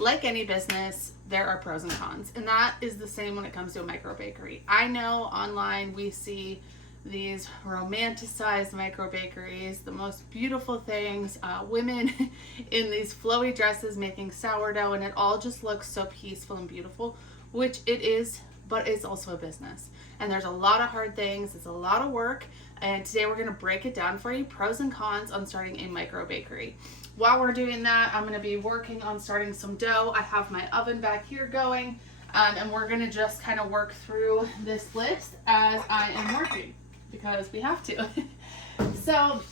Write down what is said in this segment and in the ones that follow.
like any business, there are pros and cons, and that is the same when it comes to a microbakery. I know online we see these romanticized microbakeries, the most beautiful things, women in these flowy dresses making sourdough, and it all just looks so peaceful and beautiful, which it is, but it's also a business. And there's a lot of hard things, it's a lot of work, and today we're gonna break it down for you, pros and cons on starting a microbakery. While we're doing that, I'm gonna be working on starting some dough. I have my oven back here going, and we're gonna just kind of work through this list as I am working, because we have to. So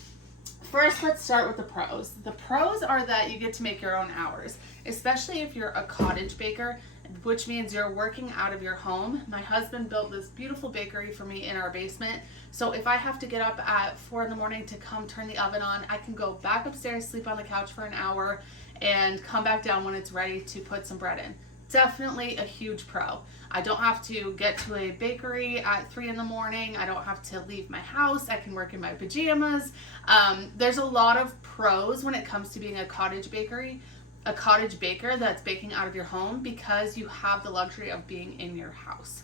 first, let's start with the pros. The pros are that you get to make your own hours, especially if you're a cottage baker, which means you're working out of your home. My husband built this beautiful bakery for me in our basement. So if I have to get up at 4 in the morning to come turn the oven on, I can go back upstairs, sleep on the couch for an hour, and come back down when it's ready to put some bread in. Definitely a huge pro. I don't have to get to a bakery at 3 in the morning. I don't have to leave my house. I can work in my pajamas. There's a lot of pros when it comes to being a cottage bakery, a cottage baker that's baking out of your home, because you have the luxury of being in your house.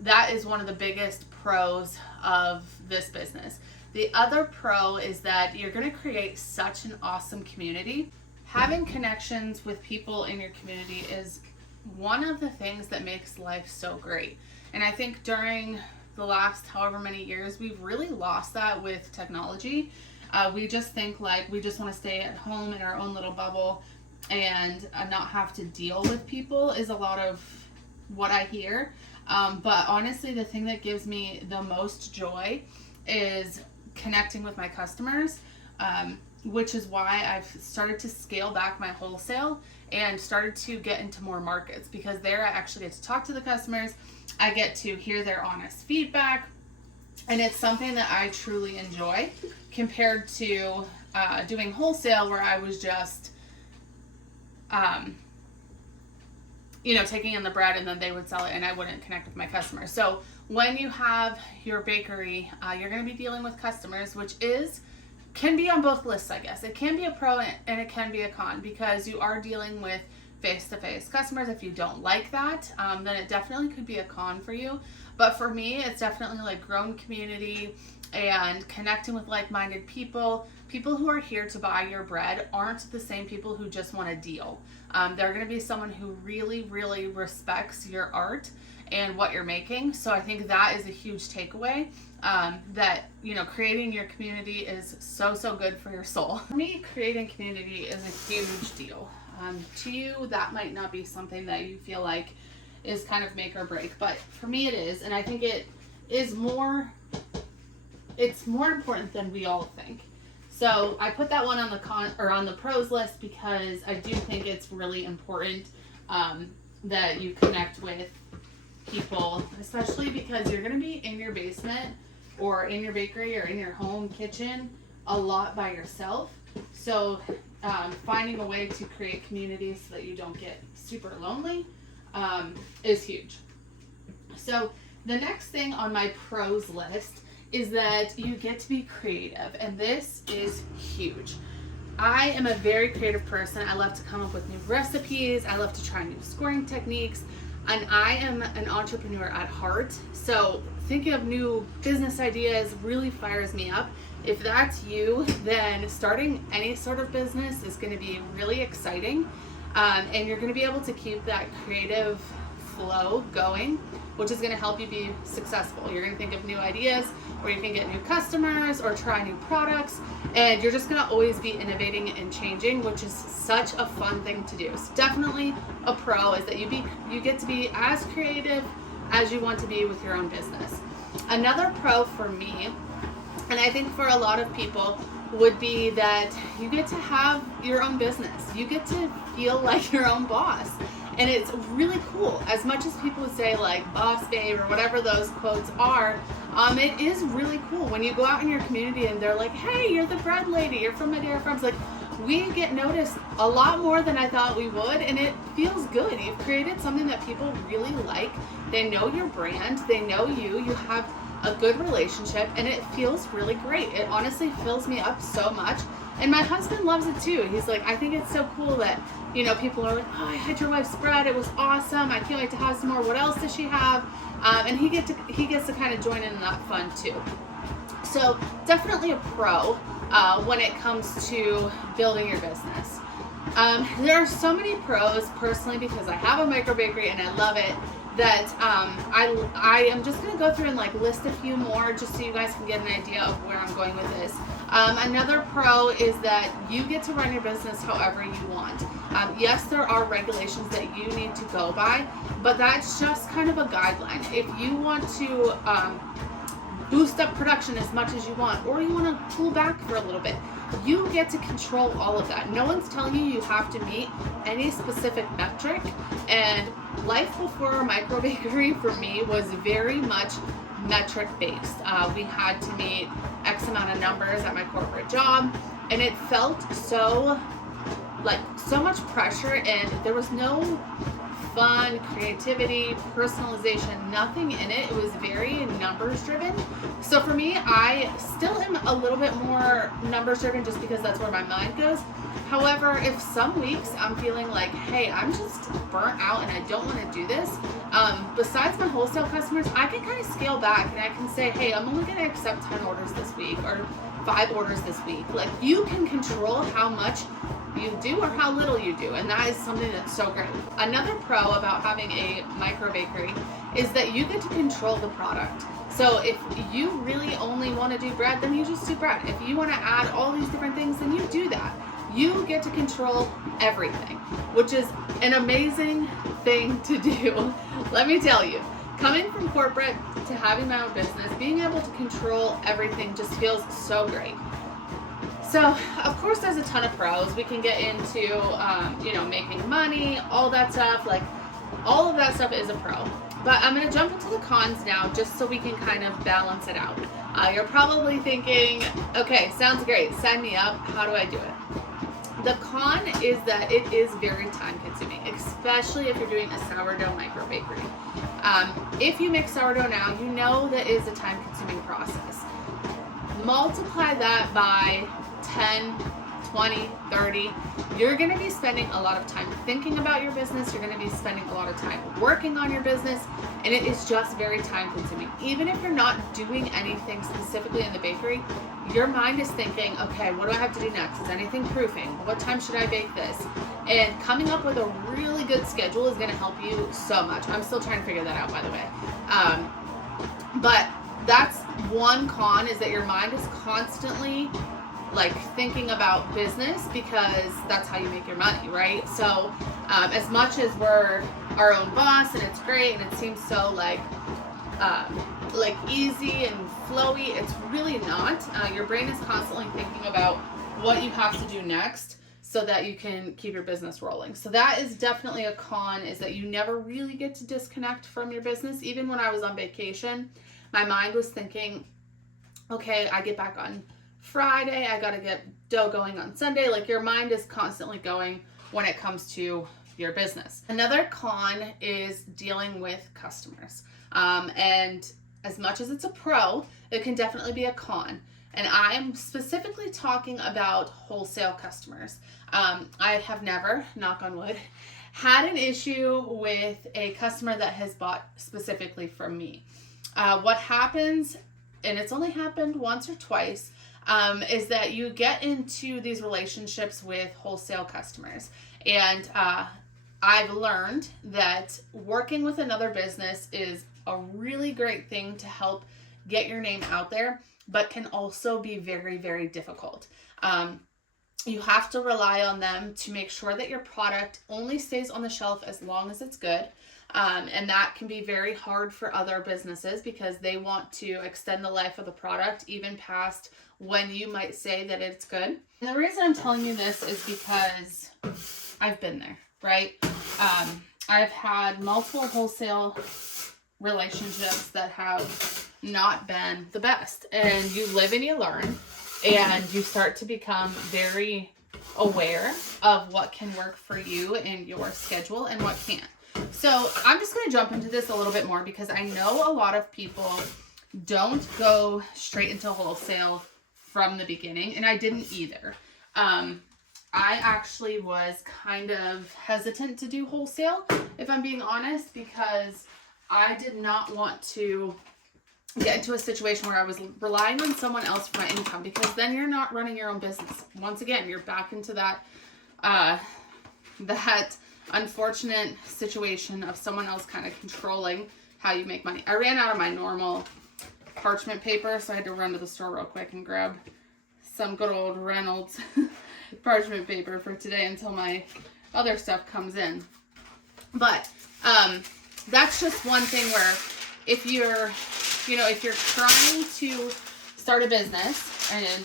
That is one of the biggest pros of this business. The other pro is that you're going to create such an awesome community. Having connections with people in your community is one of the things that makes life so great. And I think during the last however many years, we've really lost that with technology. We just think like we just want to stay at home in our own little bubble and not have to deal with people is a lot of what I hear. But honestly, the thing that gives me the most joy is connecting with my customers, which is why I've started to scale back my wholesale and started to get into more markets, because there I actually get to talk to the customers. I get to hear their honest feedback, and it's something that I truly enjoy compared to doing wholesale, where I was just taking in the bread and then they would sell it and I wouldn't connect with my customers. So when you have your bakery, you're going to be dealing with customers, which can be on both lists, I guess. It can be a pro and it can be a con, because you are dealing with face-to-face customers. If you don't like that, then it definitely could be a con for you. But for me, it's definitely like growing community and connecting with like-minded people. People who are here to buy your bread aren't the same people who just want a deal. They're going to be someone who really, really respects your art and what you're making. So I think that is a huge takeaway, that, creating your community is so, so good for your soul. For me, creating community is a huge deal. To you, that might not be something that you feel like is kind of make or break, but for me it is. And I think it's more important than we all think. So I put that one on the pros list, because I do think it's really important that you connect with people, especially because you're going to be in your basement or in your bakery or in your home kitchen a lot by yourself. So finding a way to create community so that you don't get super lonely is huge. So the next thing on my pros list is that you get to be creative, and this is huge. I am a very creative person. I love to come up with new recipes. I love to try new scoring techniques, and I am an entrepreneur at heart. So thinking of new business ideas really fires me up. If that's you, then starting any sort of business is going to be really exciting, and you're going to be able to keep that creative flow going, which is going to help you be successful. You're going to think of new ideas where you can get new customers or try new products, and you're just going to always be innovating and changing, which is such a fun thing to do. So definitely a pro is that you get to be as creative as you want to be with your own business. Another pro for me, and I think for a lot of people, would be that you get to have your own business. You get to feel like your own boss. And it's really cool. As much as people say like boss babe or whatever those quotes are, it is really cool when you go out in your community and they're like, hey, you're the bread lady, you're from Madeira Farms. Like, we get noticed a lot more than I thought we would, and it feels good. You've created something that people really like. They know your brand, they know you have a good relationship, and it feels really great. It honestly fills me up so much And my husband loves it too. He's like, I think it's so cool that, you know, people are like, oh, I had your wife's bread. It was awesome. I can't wait to have some more. What else does she have? And he gets to kind of join in that fun too. So definitely a pro when it comes to building your business. There are so many pros personally because I have a microbakery and I love it, that I am just going to go through and like list a few more just so you guys can get an idea of where I'm going with this. Another pro is that you get to run your business however you want. Yes, there are regulations that you need to go by, but that's just kind of a guideline. If you want to boost up production as much as you want, or you want to pull back for a little bit, you get to control all of that. No one's telling you have to meet any specific metric. And life before a microbakery for me was very much metric based. We had to meet X amount of numbers at my corporate job, and it felt so much pressure, and there was no fun, creativity, personalization, nothing in it. It was very numbers driven. So for me, I still am a little bit more numbers driven just because that's where my mind goes. However, if some weeks I'm feeling like, hey, I'm just burnt out and I don't want to do this, besides my wholesale customers, I can kind of scale back and I can say, hey, I'm only going to accept 10 orders this week or 5 orders this week. Like, you can control how much you do or how little you do, and that is something that's so great. Another pro about having a microbakery is that you get to control the product. So if you really only want to do bread, then you just do bread. If you want to add all these different things, then you do that. You get to control everything, which is an amazing thing to do. Let me tell you, coming from corporate to having my own business, being able to control everything just feels so great. So, of course, there's a ton of pros. We can get into, making money, all that stuff. Like, all of that stuff is a pro. But I'm going to jump into the cons now just so we can kind of balance it out. You're probably thinking, okay, sounds great. Sign me up. How do I do it? The con is that it is very time consuming, especially if you're doing a sourdough microbakery. If you make sourdough now, you know that is a time consuming process. Multiply that by 10, 20, 30, you're going to be spending a lot of time thinking about your business. You're going to be spending a lot of time working on your business, and it is just very time consuming. Even if you're not doing anything specifically in the bakery, your mind is thinking, okay, what do I have to do next? Is anything proofing? What time should I bake this? And coming up with a really good schedule is going to help you so much. I'm still trying to figure that out, by the way. But that's one con, is that your mind is constantly thinking about business, because that's how you make your money, right? So as much as we're our own boss and it's great and it seems so easy and flowy, it's really not. Your brain is constantly thinking about what you have to do next so that you can keep your business rolling. So that is definitely a con, is that you never really get to disconnect from your business. Even when I was on vacation, my mind was thinking, okay, I get back on Friday, I gotta get dough going on Sunday. Like, your mind is constantly going when it comes to your business. Another con is dealing with customers. And as much as it's a pro, it can definitely be a con. And I am specifically talking about wholesale customers. I have never, knock on wood, had an issue with a customer that has bought specifically from me. What happens, and it's only happened once or twice, is that you get into these relationships with wholesale customers. And I've learned that working with another business is a really great thing to help get your name out there, but can also be very, very difficult. You have to rely on them to make sure that your product only stays on the shelf as long as it's good. And that can be very hard for other businesses, because they want to extend the life of the product even past when you might say that it's good. And the reason I'm telling you this is because I've been there, right? I've had multiple wholesale relationships that have not been the best. And you live and you learn, and you start to become very aware of what can work for you and your schedule and what can't. So I'm just going to jump into this a little bit more, because I know a lot of people don't go straight into wholesale from the beginning, and I didn't either. I actually was kind of hesitant to do wholesale, if I'm being honest, because I did not want to get into a situation where I was relying on someone else for my income, because then you're not running your own business. Once again, you're back into that that unfortunate situation of someone else kind of controlling how you make money. I ran out of my normal parchment paper, so I had to run to the store real quick and grab some good old Reynolds parchment paper for today until my other stuff comes in. But that's just one thing where if you're trying to start a business and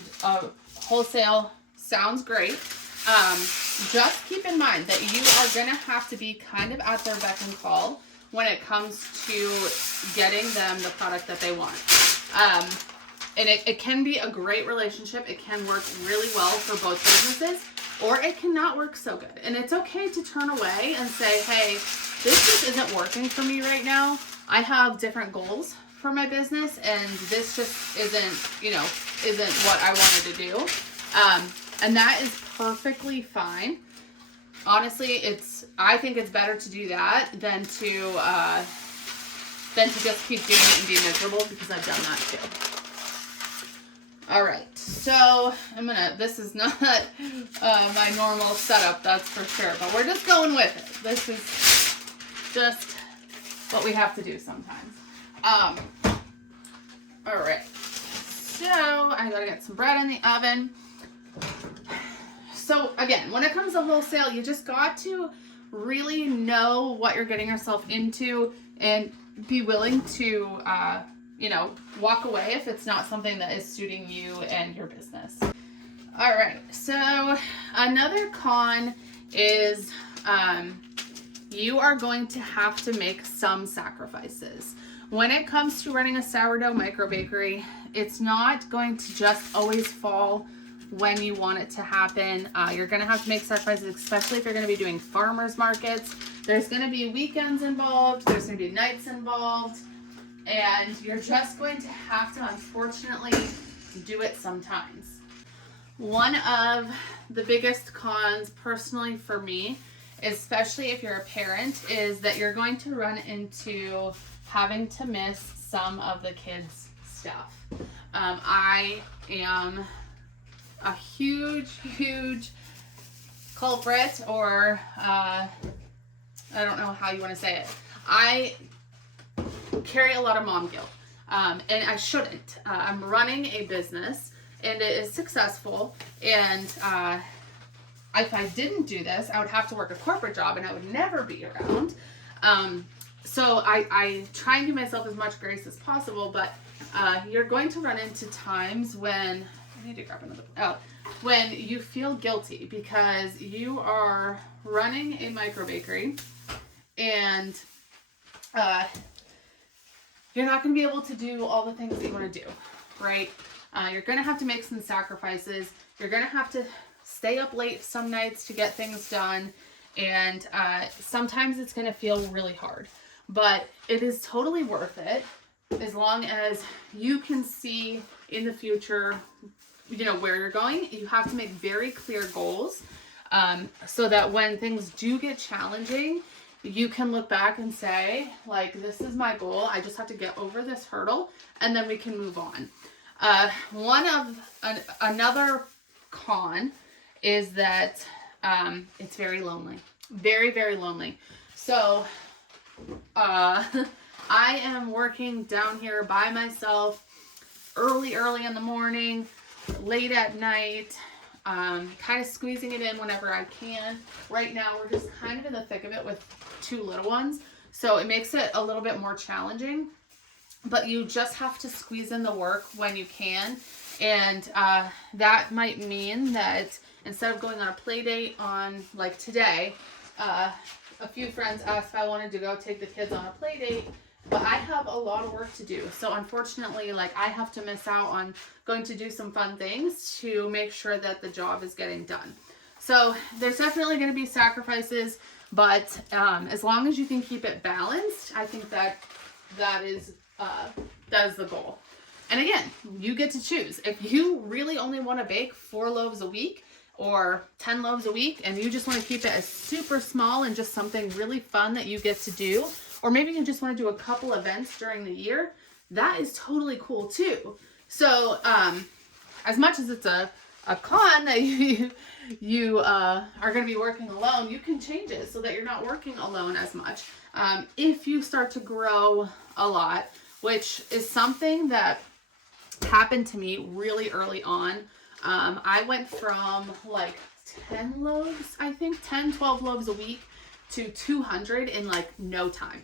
wholesale sounds great, just keep in mind that you are going to have to be kind of at their beck and call when it comes to getting them the product that they want. And it can be a great relationship. It can work really well for both businesses, or it cannot work so good. And it's okay to turn away and say, hey, this just isn't working for me right now. I have different goals for my business, and this just isn't what I wanted to do. And that is perfectly fine. Honestly, I think it's better to do that than to just keep doing it and be miserable, because I've done that too. All right, so this is not my normal setup, that's for sure, but we're just going with it. This is just what we have to do sometimes. All right, so I gotta get some bread in the oven. So again, when it comes to wholesale, you just got to really know what you're getting yourself into and be willing to, walk away if it's not something that is suiting you and your business. All right, so another con is you are going to have to make some sacrifices. When it comes to running a sourdough microbakery, it's not going to just always fall when you want it to happen. You're going to have to make sacrifices, especially if you're going to be doing farmers markets. There's going to be weekends involved. There's going to be nights involved. And you're just going to have to, unfortunately, do it sometimes. One of the biggest cons, personally for me, especially if you're a parent, is that you're going to run into having to miss some of the kids' stuff. I am a huge culprit, or I don't know how you want to say it. I carry a lot of mom guilt, and I shouldn't. I'm running a business, and it is successful, and if I didn't do this, I would have to work a corporate job, and I would never be around. So I try and give myself as much grace as possible, but you're going to run into times when I need to grab another. When you feel guilty because you are running a microbakery and you're not going to be able to do all the things that you want to do, right? You're going to have to make some sacrifices. You're going to have to stay up late some nights to get things done, and sometimes it's going to feel really hard, but it is totally worth it as long as you can see in the future where you're going. You have to make very clear goals, so that when things do get challenging, you can look back and say, like, this is my goal. I just have to get over this hurdle, and then we can move on. Another con is that it's very lonely. Very, very lonely. So I am working down here by myself early in the morning, late at night, kind of squeezing it in whenever I can. Right now, we're just kind of in the thick of it with 2 little ones, so it makes it a little bit more challenging, but you just have to squeeze in the work when you can. And that might mean that instead of going on a play date on, like today, a few friends asked if I wanted to go take the kids on a play date, but I have a lot of work to do. So unfortunately, like, I have to miss out on going to do some fun things to make sure that the job is getting done. So there's definitely going to be sacrifices, but as long as you can keep it balanced, I think that is the goal. And again, you get to choose. If you really only want to bake 4 loaves a week, or 10 loaves a week, and you just want to keep it as super small and just something really fun that you get to do, or maybe you just want to do a couple events during the year, that is totally cool too. So as much as it's a con that you are going to be working alone, you can change it so that you're not working alone as much. If you start to grow a lot, which is something that happened to me really early on. I went from like 10 loaves, I think 10, 12 loaves a week to 200 in like no time.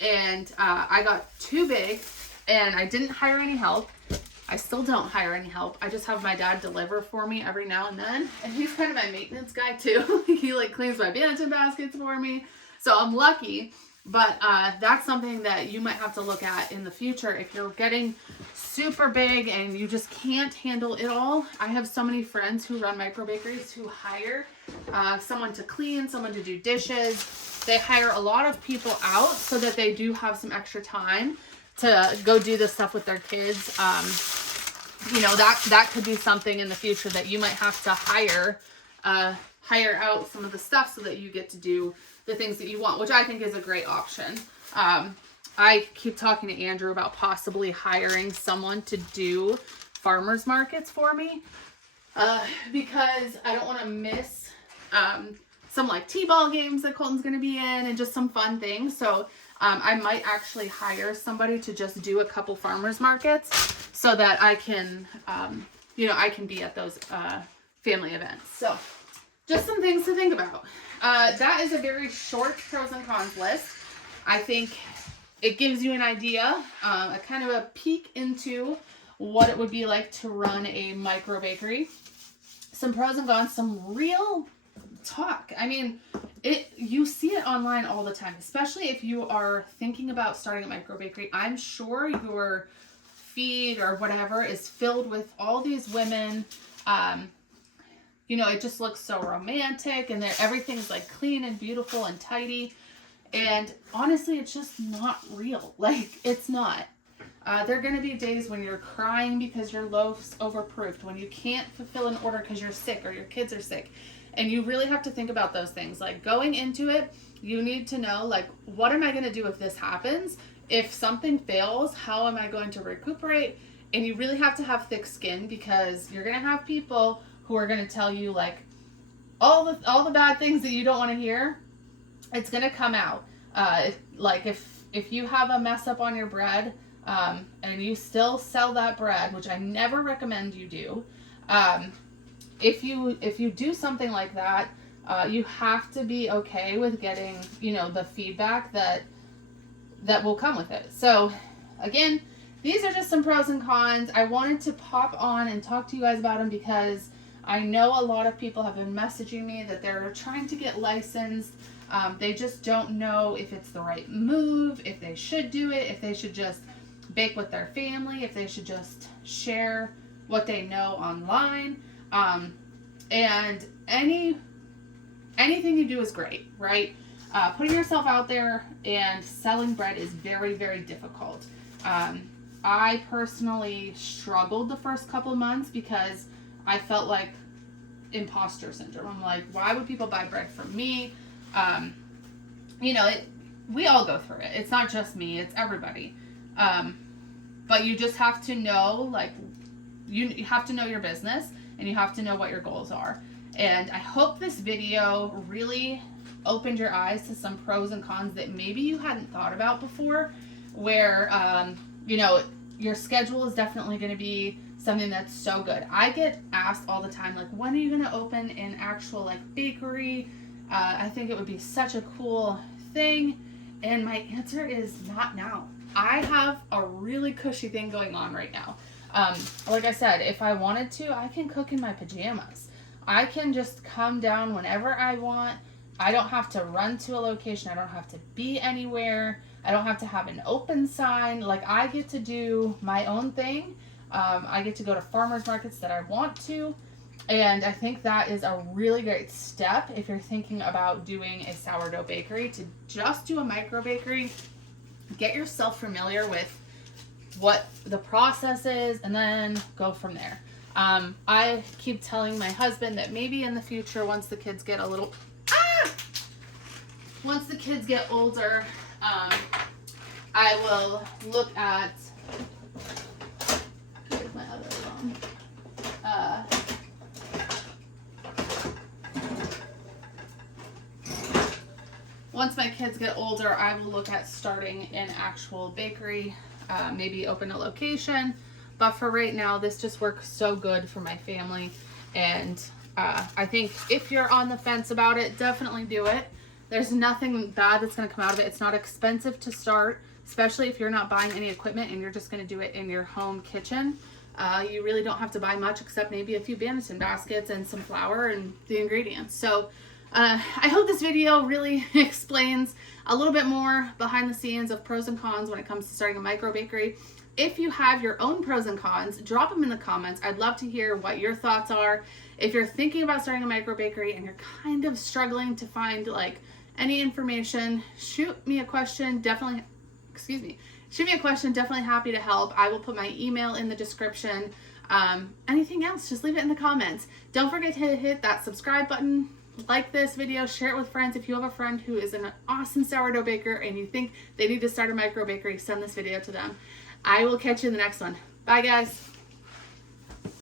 And I got too big and I didn't hire any help. I still don't hire any help. I just have my dad deliver for me every now and then. And he's kind of my maintenance guy too. He like cleans my bantam baskets for me. So I'm lucky. But that's something that you might have to look at in the future if you're getting super big and you just can't handle it all. I have so many friends who run microbakeries who hire someone to clean, someone to do dishes. They hire a lot of people out so that they do have some extra time to go do this stuff with their kids. You know, that could be something in the future that you might have to hire out some of the stuff so that you get to do the things that you want, which I think is a great option. I keep talking to Andrew about possibly hiring someone to do farmers markets for me because I don't want to miss some like t-ball games that Colton's going to be in and just some fun things. So I might actually hire somebody to just do a couple farmers markets so that I can, you know, I can be at those family events. So just some things to think about. That is a very short pros and cons list. I think it gives you an idea, a kind of a peek into what it would be like to run a microbakery. Some pros and cons, some real talk. I mean, you see it online all the time, especially if you are thinking about starting a microbakery. I'm sure your feed or whatever is filled with all these women. You know, it just looks so romantic and everything's like clean and beautiful and tidy. And honestly, it's just not real. Like, it's not. There are going to be days when you're crying because your loaf's overproofed, when you can't fulfill an order because you're sick or your kids are sick. And you really have to think about those things. Like, going into it, you need to know, like, what am I going to do if this happens? If something fails, how am I going to recuperate? And you really have to have thick skin because you're going to have people who are going to tell you like all the bad things that you don't want to hear. It's going to come out. Like if you have a mess up on your bread, and you still sell that bread, which I never recommend you do. If you do something like that, you have to be okay with getting, you know, the feedback that will come with it. So again, these are just some pros and cons. I wanted to pop on and talk to you guys about them because I know a lot of people have been messaging me that they're trying to get licensed. They just don't know if it's the right move, if they should do it, if they should just bake with their family, if they should just share what they know online. And anything you do is great, right? Putting yourself out there and selling bread is very, very difficult. I personally struggled the first couple of months because I felt like imposter syndrome. I'm like, why would people buy bread from me? You know, we all go through it. It's not just me, it's everybody. But you just have to know, like, you have to know your business and you have to know what your goals are. And I hope this video really opened your eyes to some pros and cons that maybe you hadn't thought about before, where, you know, your schedule is definitely going to be something that's so good. I get asked all the time, like, when are you going to open an actual, like, bakery? I think it would be such a cool thing. And my answer is not now. I have a really cushy thing going on right now. Like I said, if I wanted to, I can cook in my pajamas. I can just come down whenever I want. I don't have to run to a location. I don't have to be anywhere. I don't have to have an open sign. Like, I get to do my own thing. I get to go to farmers markets that I want to. And I think that is a really great step if you're thinking about doing a sourdough bakery, to just do a microbakery. Get yourself familiar with what the process is and then go from there. I keep telling my husband that maybe in the future, once the kids get older, I will look at, here's my other phone. Once my kids get older, I will look at starting an actual bakery, maybe open a location. But for right now, this just works so good for my family. And I think if you're on the fence about it, definitely do it. There's nothing bad that's going to come out of it. It's not expensive to start, especially if you're not buying any equipment and you're just going to do it in your home kitchen. You really don't have to buy much except maybe a few Banneton baskets and some flour and the ingredients. So I hope this video really explains a little bit more behind the scenes of pros and cons when it comes to starting a micro bakery. If you have your own pros and cons, drop them in the comments. I'd love to hear what your thoughts are. If you're thinking about starting a micro bakery and you're kind of struggling to find like any information, shoot me a question. Definitely happy to help. I will put my email in the description. Anything else, just leave it in the comments. Don't forget to hit that subscribe button. Like this video, share it with friends. If you have a friend who is an awesome sourdough baker and you think they need to start a micro bakery, send this video to them. I will catch you in the next one. Bye, guys.